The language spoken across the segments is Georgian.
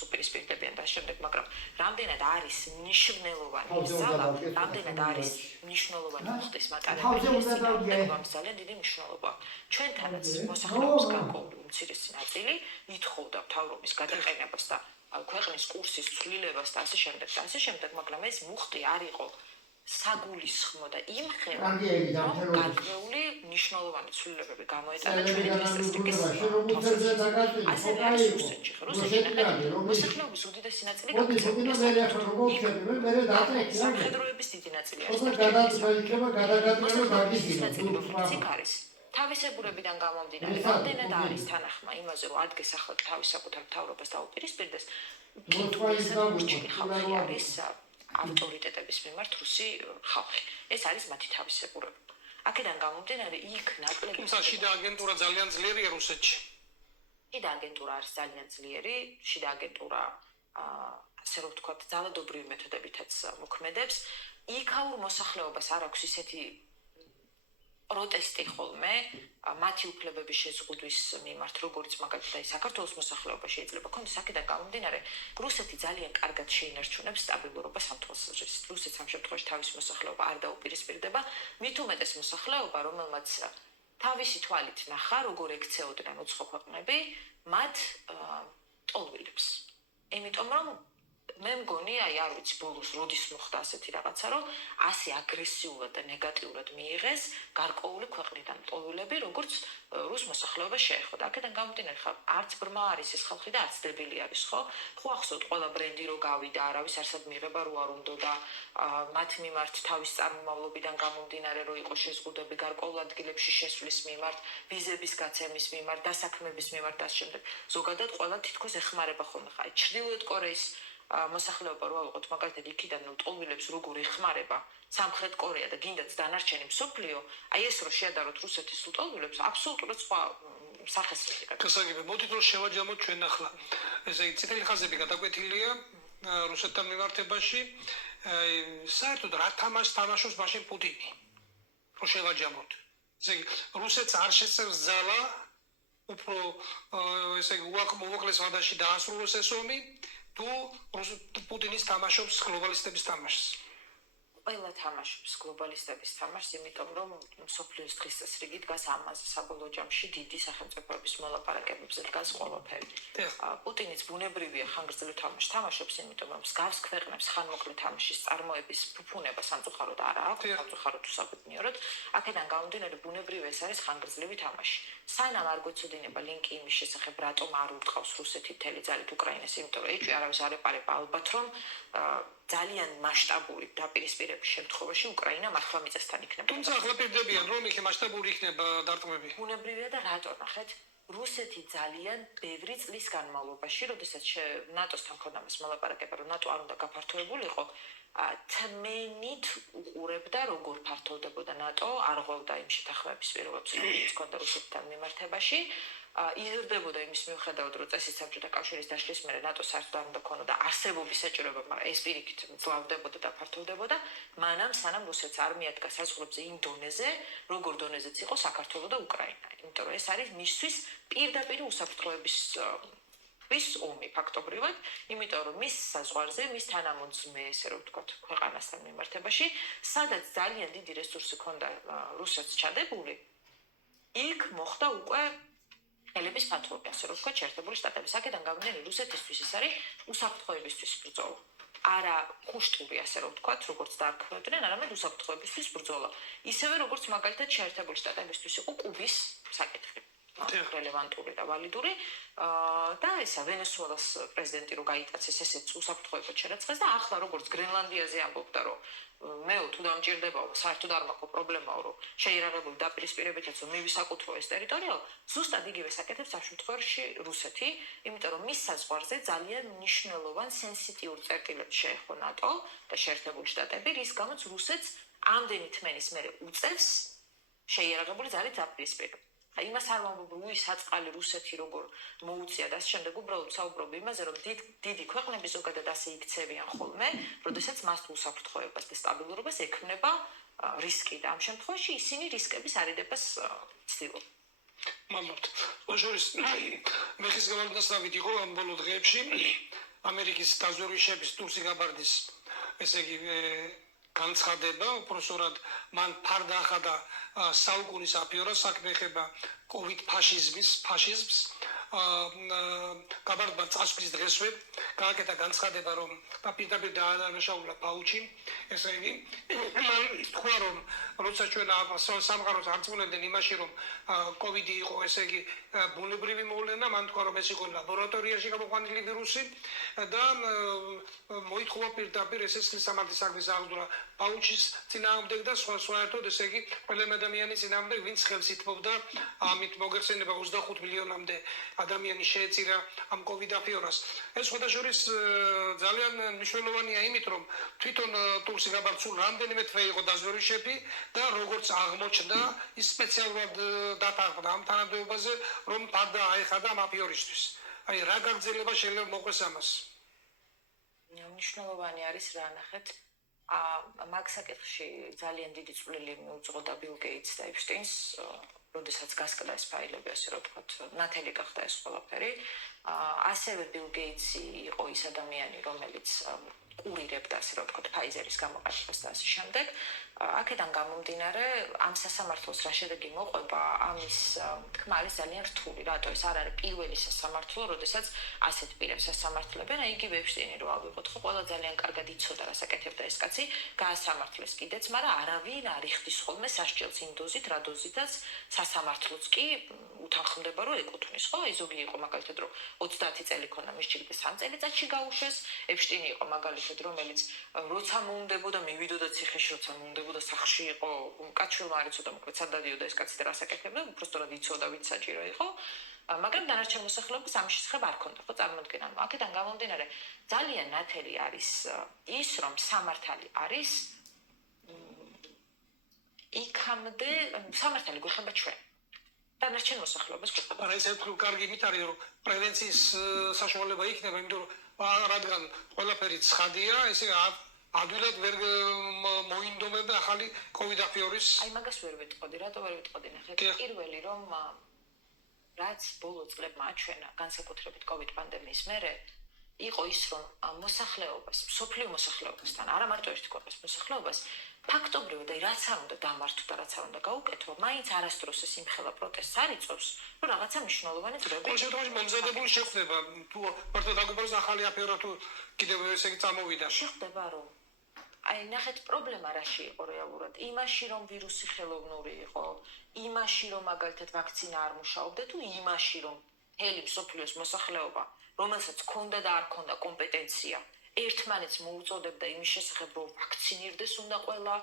სუპერისპირდებიან და შემდეგ, მაგრამ რამდენად არის მნიშვნელოვანი ზალა, რამდენად არის მნიშვნელოვანი მოხდეს მატარებელი ეს ძალიან დიდი მნიშვნელობა. ჩვენთანაც მოსახლეობის გარკვეული უმცირესი ნაწილი ითხოვდა მთავრობის გადაყენებას და ქვეყნის კურსის ცვლილებას და ასე შემდეგ, მაგრამ ეს მუხტი არ იყო საგულისხმო და იმხელა, რომ გარკვეული მნიშვნელოვანი ცვლილებები გამოეტანა ჩვენი დღესასწაულის თვალსაზრისით. ასევე არის რუსეთში, მოსახლეობის უდიდესი ნაწილი გაქცეულია სამხედროების დიდი ნაწილი არის არის თავისებურებიდან გამომდინარე, რამდენად არის თანახმა იმაზე, რომ ადგეს ახლა თავის საკუთარ მთავრობას დაუპირისპირდეს, უკიდურესი ხალხი არის ავტორიტეტების მიმართ რუსი ხალხი. ეს არის მათი თავისებურება. აქედან გამომდინარე, იქ ნაკლები შიდა აგენტურა ძალიან ძლიერია რუსეთში. შიდა აგენტურა არის ძალიან ძლიერი, შიდა აგენტურა ასე რომ ვთქვათ, ძალადობრივი მეთოდებითაც მოქმედებს. იქაურ მოსახლეობას არ აქვს ისეთი პროტესტი ხოლმე მათი უფლებების შეზღუდვის მიმართ, როგორც მაგალითად საქართველოს მოსახლეობა შეიძლება ქონდეს, აქედან გამომდინარე, რუსეთი ძალიან კარგად შეინარჩუნებს სტაბილურობას ამ თვალსაზრისით. რუსეთს ამ შემთხვევაში თავის მოსახლეობა არ დაუპირისპირდება, მით უმეტეს მოსახლეობა, რომელმაც თავისი თვალით ნახა, როგორ ექცეოდნენ უცხო ქვეყნები, მათ ტოლვილებს. იმიტომ რომ მე მგონი, არ ვიცი ბოლოს როდის მოხდა ასეთი რაღაცა, რომ ასე აგრესიულად და ნეგატიურად მიიღეს გარკვეული ქვეყნიდან ტოლვილები, როგორც რუს მოსახლეობა შეეხო. აქედან გამომდინარე, არც ბრმა არის ეს ხალხი და არც დებილი არის, ხო? ხო ახსოვთ, ყველა ბრენდი რო გავიდა, არავის არსად მიღება რო არ უნდა და მათ მიმართ თავის წარმომავლობიდან გამომდინარე, რო იყო შეზღუდები გარკვეულ ადგილებში შესვლის მიმართ, ვიზების გაცემის მიმართ, დასაქმების მიმართ და ამ შემდეგ. ზოგადად ყველა თითქოს ეხმარება ხოლმე. ხა ჩრდილოეთ კორეის მოსახლეობა რო ავიღოთ მაგალითად იქიდან რომ ტოლვილებს როგორ ეხმარება სამხრეთ კორეა და გინდაც დანარჩენი მსოფლიო, აი ეს რო შეადაროთ რუსეთის ტოლვილებს, აბსოლუტურად სხვა სახესრები გაქვს. გასაგებია, მოდით რომ შევაჯამოთ ჩვენ ახლა. ესე იგი, წითელი ხაზები გადაკვეთილია რუსეთთან მიმართებაში. საერთოდ რა თამაშს თამაშობს მაშინ პუტინი? რომ შევაჯამოთ. ესე იგი, რუსეთს არ შეცევს ძალა უფრო ესე იგი, უმოკლეს ვადაში დაასრულოს ეს ომი. თუ პუტინის თამაშობს გლობალისტების თამაშს? ყველა თამაშობს გლობალისტების თამაშს, იმიტომ რომ მსოფლიოს დღის წესრიგი დგას ამაზე, საბოლოო ჯამში დიდი სახელმწიფოების მოლაპარაკებებზე დგას ყველაფერი. პუტინიც ბუნებრივია ხანგრძლივ თამაშს თამაშობს, იმიტომ რომ მსგავს ქვეყნებს ხანმოკლე თამაშის წარმოების ფუფუნება სამწუხაროდ არ აქვს, სამწუხაროდ თუ საბედნიეროდ. აქედან გამომდინარე, ბუნებრივია ეს არის ხანგრძლივი თამაში. სანამ არ გვეცოდინება ლინკი იმის შესახებ, რატომ არ უტყავს რუსეთი მთელი ძალით უკრაინას, იმიტომ რომ ეჭვი არავის არ ეპარება ალბათ, რომ ძალიან მასშტაბური დაპირისპირების შემთხვევაში უკრაინა მართლა მიწასთან იქნება. თუმცა ახლა პირდებიან, რომ იქ მასშტაბური იქნება დარტყმები. ბუნებრივია და რატო ნახეთ? რუსეთი ძალიან ბევრი წლის განმავლობაში, როდესაც ნატოსთან მქონდა მას მოლაპარაკება, რომ ნატო არ უნდა გაფართოებულიყო, თმენით უყურებდა, როგორ ფართოვდებოდა ნატო, არ ღვევდა იმ შეთანხმების პირობებს, რომელიც ჰქონდა რუსეთთან მიმართებაში. იზრდებოდა იმის მიუხედავად, რომ წესით საბჭოთა კავშირის დაშლის მერე ნატო საერთოდ არ უნდა ქონოდა არსებობის საჭიროება, მაგრამ ეს პირიქით ძლავდებოდა და ფართოვდებოდა, მანამ სანამ რუსეთს არ მიადგა საზღვრებზე იმ დონეზე, როგორ დონეზეც იყო საქართველო და უკრაინა. იმიტომ რომ ეს არის მისთვის პირდაპირ უსაფრთხოების ომი ფაქტობრივად, იმიტომ რომ მის საზღვარზე, მის თანამოძმე, ესე რომ ვთქვათ, ქვეყანასთან მიმართებაში, სადაც ძალიან დიდი რესურსი ჰქონდა რუსეთს ჩადებული, იქ მოხდა უკვე ელების ფათოები, ასე რომ ვთქვათ, შეერთებული შტატების. აქედან გამომდინარე, რუსეთისთვის ეს არის უსაფრთხოებისთვის ბრძოლა. არა ხუშტური, ასე რომ ვთქვათ, როგორც დაარქმევდნენ, არამედ უსაფრთხოებისთვის ბრძოლა. ისევე როგორც მაგალითად შეერთებული შტატებისთვის იყო კუბის საკითხი. რელევანტური და ვალიდური და ესა ვენესუელას პრეზიდენტი რო გაიტაცეს ესეც უსაფრთხოებად შერაცხეს და ახლა როგორც გრენლანდიაზე ამბობდა რომ მეო თუ დამჭირდებაო საერთოდ არ მაქვს პრობლემაო რომ შეიარაღებული დაპირისპირებითაც რომ მივისაკუთრო ეს ტერიტორია ზუსტად იგივე საკეთებს ამ შემთხვევაში რუსეთი, იმიტომ რომ მის საზღვარზე ძალიან მნიშვნელოვან სენსიტიურ წერტილებს შეეხო ნატო და შეერთებული შტატები, რის გამოც რუსეთს ამდენი თმენის მერე უწევს შეიარაღებული ძალით დაპირისპირება. იმას არ ვამბობ, საწყალი რუსეთი როგორ მოუწია და ამ შემდეგ უბრალოდ საუბრობ იმაზე, რომ დიდი ქვეყნები ზოგადად ასე იქცევიან ხოლმე, როდესაც მას უსაფრთხოებას და სტაბილურობას ექმნება რისკი და ამ შემთხვევაში ისინი რისკების არიდებას ცდილობენ. მადლობთ. ოშორის მე ხის გამარჯვებას დავით იყო ამ ბოლო დღეებში ამერიკის დაზვერვის ტურსი გაბარდის ესე იგი განცხადება, უпроსორად მან ფარდახადა საუკუნის აფიორა საქმე ეხება COVID ფაშიზმს გაბარდმა წასვლის დღესვე გააკეთა განცხადება რომ პირდაპირ დაადანაშაულა ფაუჩი ესე იგი მან თქვა რომ როცა ჩვენ სამყაროს არწმუნებდნენ იმაში რომ COVID იყო ესე იგი ბუნებრივი მოვლენა მან თქვა რომ ეს იყო ლაბორატორიაში გამოყვანილი ვირუსი და მოითხოვა პირდაპირ ესეც სამართლის საქმის აღძვრა ფაუჩის წინააღმდეგ და სხვაერთოდ ესე იგი ყველა ადამიანის წინააღმდეგ ვინც ხელს ითმობდა ამით მოგეხსენება 25 მილიონამდე ადამიანი შეეწირა ამ COVID აფიორას. ეს შესაძლოა ძალიან მნიშვნელოვანია იმით, რომ თვითონ ტურსი გაბარცულ რამდენიმე თვე იყო დაზვერვის და როგორც აღმოჩნდა, ის სპეციალურად დათანხმდა ამ თანამდებობაზე, რომ ფარდა აეხადა ამ აფიორისთვის. აი რა გაგრძელება შეიძლება მოყვეს ამას? მნიშვნელოვანი არის რა ნახეთ. მაგ საკითხში ძალიან დიდი წვლილი მიუძღოდა ბილ გეიტს და ეპშტეინს, როდესაც გასკდა ეს ფაილები, ასე რომ ვთქვათ, ნათელი გახდა ეს ყველაფერი. ასევე ბილ გეიტსი იყო ის ადამიანი, რომელიც კურირებდა, ასე რომ ვთქვათ, ფაიზერის გამოყენებას და ასე შემდეგ. აქედან გამომდინარე, ამ სასამართლოს რა შედეგი მოყვება, ამის თქმა არის ძალიან რთული. რატო ეს არ არის პირველი სასამართლო, როდესაც ასეთ პირებს ასამართლებენ, იგივე ეპშტეინი რო ავიღოთ, ხო, ყველა ძალიან კარგად იცოდა რა საკეთებდა ეს კაცი, გაასამართლეს კიდეც, მაგრამ არავინ არ იხდის ხოლმე სასჯელს იმ დოზით, რა დოზითაც სასამართლოც კი უთანხმდება რომ ეკუთვნის, ხო? აი ზოგი იყო მაგალითად რომ 30 წელი ქონდა მის ჭირდა 3 წელიწადში გაუშვეს, ეპშტეინი იყო მაგალითად რომელიც როცა მოუნდებოდა მივიდოდა ციხეში, როცა მოუნდებოდა სახლში იყო, კაცშვილმა არ იცოდა მოკლედ სად დადიოდა ეს კაცი და რა საკეთებდა, უბრალოდ იცოდა ვით საჭირო იყო. მაგრამ დანარჩენ მოსახლეობას ამ შესახებ არ ქონდა, ხო, წარმოდგენა. აქედან გამომდინარე, ძალიან ნათელი არის ის, რომ სამართალი არის იქამდე სამართალი გვეხება ჩვენ. დანარჩენ მოსახლეობას გვეხება. არა, ეს ერთი კარგი მით არის, რომ პრევენციის საშუალება იქნება, იმიტომ რომ რადგან ყველაფერი ცხადია, ესე ადვილად ვერ მოინდომება ახალი COVID აფიორის. აი მაგას ვერ ვიტყოდი, რატო ვერ ვიტყოდი, ნახეთ, პირველი რომ რაც ბოლო წლებმა აჩვენა, განსაკუთრებით COVID პანდემიის მერე, იყო ის, რომ მოსახლეობას, მსოფლიო მოსახლეობასთან, არა მარტო ერთი ქვეყნის მოსახლეობას, ფაქტობრივად აი რაც არ უნდა დამართო და რაც არ უნდა გაუკეთო, მაინც არასდროს ეს იმხელა პროტესტს არ იწვევს, რომ რაღაცა მნიშვნელოვანი ძრები. ყოველ შემთხვევაში მომზადებული შეხვდება, თუ მარტო დაგვიბროს ახალი აფიორა თუ კიდევ ესე იგი წამოვიდა. შეხვდება რომ აი ნახეთ პრობლემა რაში იყო რეალურად? იმაში რომ ვირუსი ხელოვნური იყო, იმაში რომ მაგალითად ვაქცინა არ მუშაობდა თუ იმაში რომ მთელი მსოფლიოს მოსახლეობა, რომელსაც ჰქონდა და არ ჰქონდა კომპეტენცია, ერთმანეთს მოუწოდებდა იმის შესახებ, რომ ვაქცინირდეს უნდა ყველა,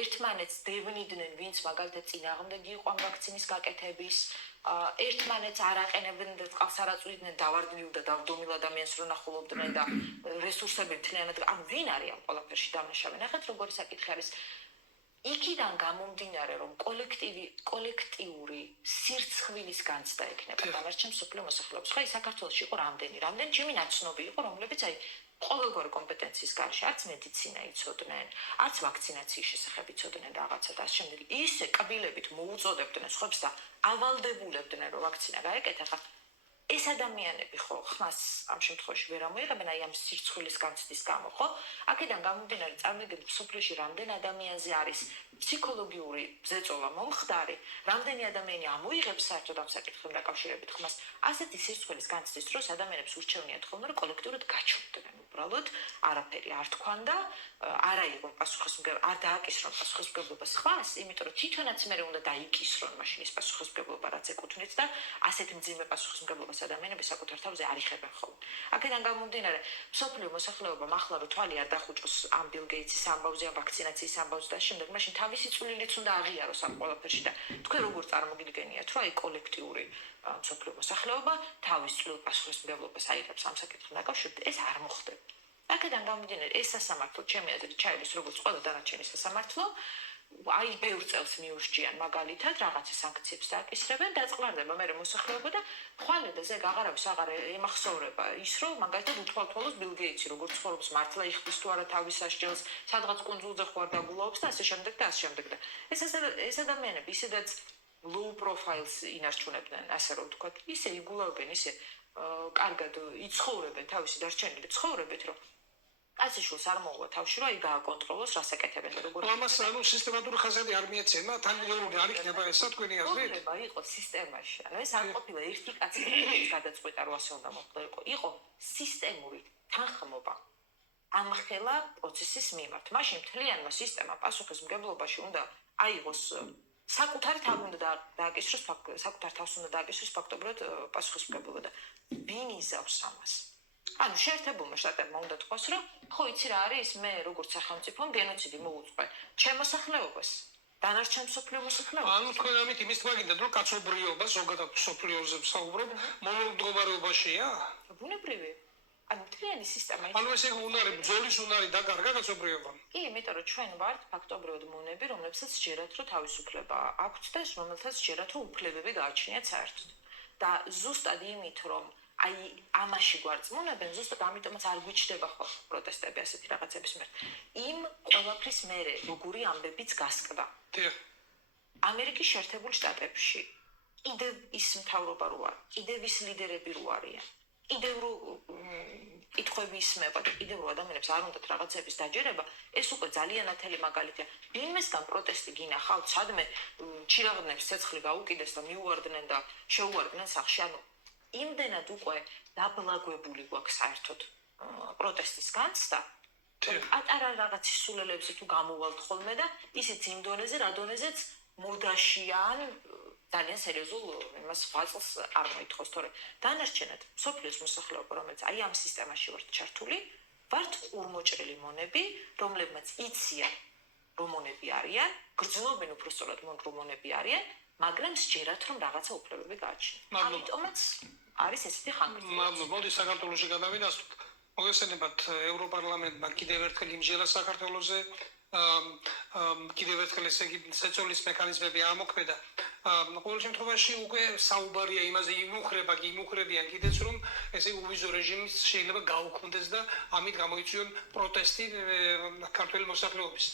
ერთმანეთს დევნიდნენ, ვინც მაგალითად წინააღმდეგი იყო ამ ვაქცინის გაკეთების, ერთმანეთს არ აყენებდნენ და წყალს არ აწვდიდნენ დავარდნილ და დავდომილ ადამიანს რო ნახულობდნენ და რესურსები მთლიანად, ანუ ვინ არის ამ ყველაფერში დამნაშავე? ნახეთ როგორი საკითხი არის. იქიდან გამომდინარე, რომ კოლექტიური სირცხვილის განცდა ექნება დანარჩენ მსოფლიო მოსახლეობას. ხო, საქართველოში იყო რამდენი ჩემი ნაცნობი იყო, რომლებიც აი ყოველგვარი კომპეტენციის გარშე არც მედიცინა იცოდნენ, არც ვაქცინაციის შესახებ იცოდნენ რაღაცა და ამ შემდეგ ისე კბილებით მოუწოდებდნენ სხვებს და ავალდებულებდნენ, რომ ვაქცინა გაეკეთა. ხა ეს ადამიანები ხო ხმას ამ შემთხვევაში ვერ ამოიღებენ აი ამ სირცხვილის განცდის გამო, ხო? აქედან გამომდინარე, წარმოგიდგენთ, მსოფლიოში რამდენ ადამიანზე არის ფსიქოლოგიური ზეწოლა მომხდარი, რამდენი ადამიანი ამოიღებს საერთოდ ამ საკითხთან დაკავშირებით ხმას. ასეთი სირცხვილის განცდის დროს ადამიანებს ურჩევნიათ ხოლმე, რომ კოლექტიურად გაჩვენდნენ. უბრალოდ არაფერი არ თქვან და არ აიღონ პასუხისმგებლობა, არ დააკისრონ პასუხისმგებლობა სხვას, იმიტომ რომ თვითონაც მე უნდა დაიკისრონ მაშინ ეს პასუხისმგებლობა, რაც ეკუთვნით და ასეთ მძიმე პასუხისმგებლობას ადამიანები საკუთარ თავზე არ იხებენ ხოლმე. აქედან გამომდინარე, მსოფლიო მოსახლეობამ ახლა რო თვალი არ დახუჭოს ამ ბილ გეიტსის ამბავზე, ამ ვაქცინაციის ამბავზე და შემდეგ მაშინ თავისი წვლილიც უნდა აღიაროს ამ ყველაფერში და თქვენ როგორ წარმოგიდგენიათ, რომ აი კოლექტიური მსოფლიო მოსახლეობა თავის წვლილ პასუხისმგებლობას აიღებს ამ საკითხთან დაკავშირებით, ეს არ მოხდება. აქედან გამომდინარე, ეს სასამართლო ჩემი აზრით ჩაივლის როგორც ყველა დანარჩენი სასამართლო, აი ბევრ წელს მიურჩიან მაგალითად რაღაცა სანქციებს დააკისრებენ, დაწყლარდება მე მოსახლეობა და ხვალედაზე აღარავის აღარ ემახსოვრება ის, რომ მაგალითად უთვალთვალოს ბილ გეიტსი როგორც ცხოვრობს მართლა იხდის თუ არა თავის სასჯელს, სადღაც კუნძულზე ხوار დაგულობს და ასე შემდეგ და ასე შემდეგ და ეს ადამიანები ისედაც low profiles ინარჩუნებდნენ, ასე რომ ვთქვათ, ისე იგულავებენ, ისე კარგად იცხოვრებენ თავისი დარჩენილი ცხოვრებით, რომ კაციშვილს არ მოუვა თავში, რომ აი გააკონტროლოს, რას ეკეთებენ და როგორ. ამას სისტემატური ხაზები არ მიეცემა, თან მეორე არ იქნება ესა თქვენი აზრით? პრობლემა იყო სისტემაში. ანუ ეს არ ყოფილა ერთი კაცი, რომელიც გადაწყვეტა, რომ ასე უნდა მოხდულიყო. იყო სისტემური თანხმობა ამხელა პროცესის მიმართ. მაშინ მთლიანმა სისტემამ პასუხისმგებლობაში უნდა აიღოს საკუთარი თავი უნდა დააკისროს, საკუთარ თავს უნდა დააკისროს ფაქტობრივად პასუხისმგებლობა და ვინ იზავს ამას? ანუ შეერთებულმა შტატებმა უნდა თქვას, რომ ხო იცი რა არის, მე როგორც სახელმწიფომ გენოციდი მოვუწყე ჩემ მოსახლეობას, დანარჩენ მსოფლიო მოსახლეობას. ანუ თქვენ ამით იმის თქმა გინდათ, რომ კაცობრიობა ზოგადად მსოფლიოზე ვსაუბრობ, მომავალ მდგომარეობაშია? ბუნებრივი. ანუ მთლიანი სისტემა ანუ ესე უნარი, ბრძოლის უნარი დაკარგა კაცობრიობამ. კი, იმიტომ რომ ჩვენ ვართ ფაქტობრივად მონები, რომლებსაც ჯერათ რომ თავისუფლება აქვთ და რომელთაც ჯერათ რომ უფლებები გააჩნიათ საერთოდ. და ზუსტად იმით რომ აი ამაში გვარწმუნებენ, ზუსტად ამიტომაც არ გვიჩდება ხო პროტესტები ასეთი რაღაცების მიერ. იმ ყველაფრის მერე როგორი ამბებიც გასკდა. დიახ. ამერიკის შეერთებულ შტატებში კიდევ ის მთავრობა რო არ, კიდევ ის ლიდერები რო არიან. კიდევ რო კითხვები ისმება და კიდევ რო ადამიანებს არ უნდათ რაღაცების დაჯერება, ეს უკვე ძალიან ათელი მაგალითია. ვინმესგან პროტესტი გინახავთ, სადმე ჩირაღნებს ცეცხლი გაუკიდეს და მიუვარდნენ და შეუვარდნენ სახში, ანუ იმდენად უკვე დაბლაგვებული გვაქვს საერთოდ პროტესტის განცდა. პატარა რაღაცის სულელებზე თუ გამოვალთ ხოლმე და ისიც იმ დონეზე, რა დონეზეც მოდაშიან ძალიან სერიოზულ იმას ვაწლს არ მოითხოვს, თორე დანარჩენად მსოფლიოს მოსახლეობა, რომელიც აი ამ სისტემაში ვართ ჩართული, ვართ ყურმოჭრილი მონები, რომლებმაც იციან, რომ მონები არიან, გრძნობენ უბრალოდ რომ მონები არიან, მაგრამ სჯერათ რომ რაღაცა უფლებები გააჩნიათ. ამიტომაც არის ესეთი ხანგრძლივი. მადლობა, მოდი საქართველოში გადავინასტოთ. მოგესალმებით ევროპარლამენტმა კიდევ ერთხელ იმჟელა საქართველოზე კიდევ ერთხელ ესე იგი სეწოლის მექანიზმები ამოქმედა. ყოველ შემთხვევაში უკვე საუბარია იმაზე, იმუხრებიან კიდეც რომ ესე უვიზო რეჟიმის შეიძლება გაუქმდეს და ამით გამოიწვიონ პროტესტი ქართული მოსახლეობის.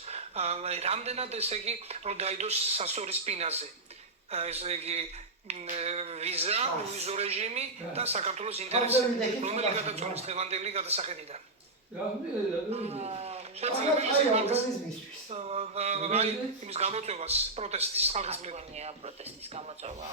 რამდენად ესე იგი რომ დაიდოს სასწორის სპინაზე. ესე იგი ვიზა, უვიზო რეჟიმი და საქართველოს ინტერესები, რომელი გადაწყვეტს დღევანდელი გადასახედიდან. აი, იმის გამოწვევას პროტესტის ხალხის პროტესტის გამოწვევა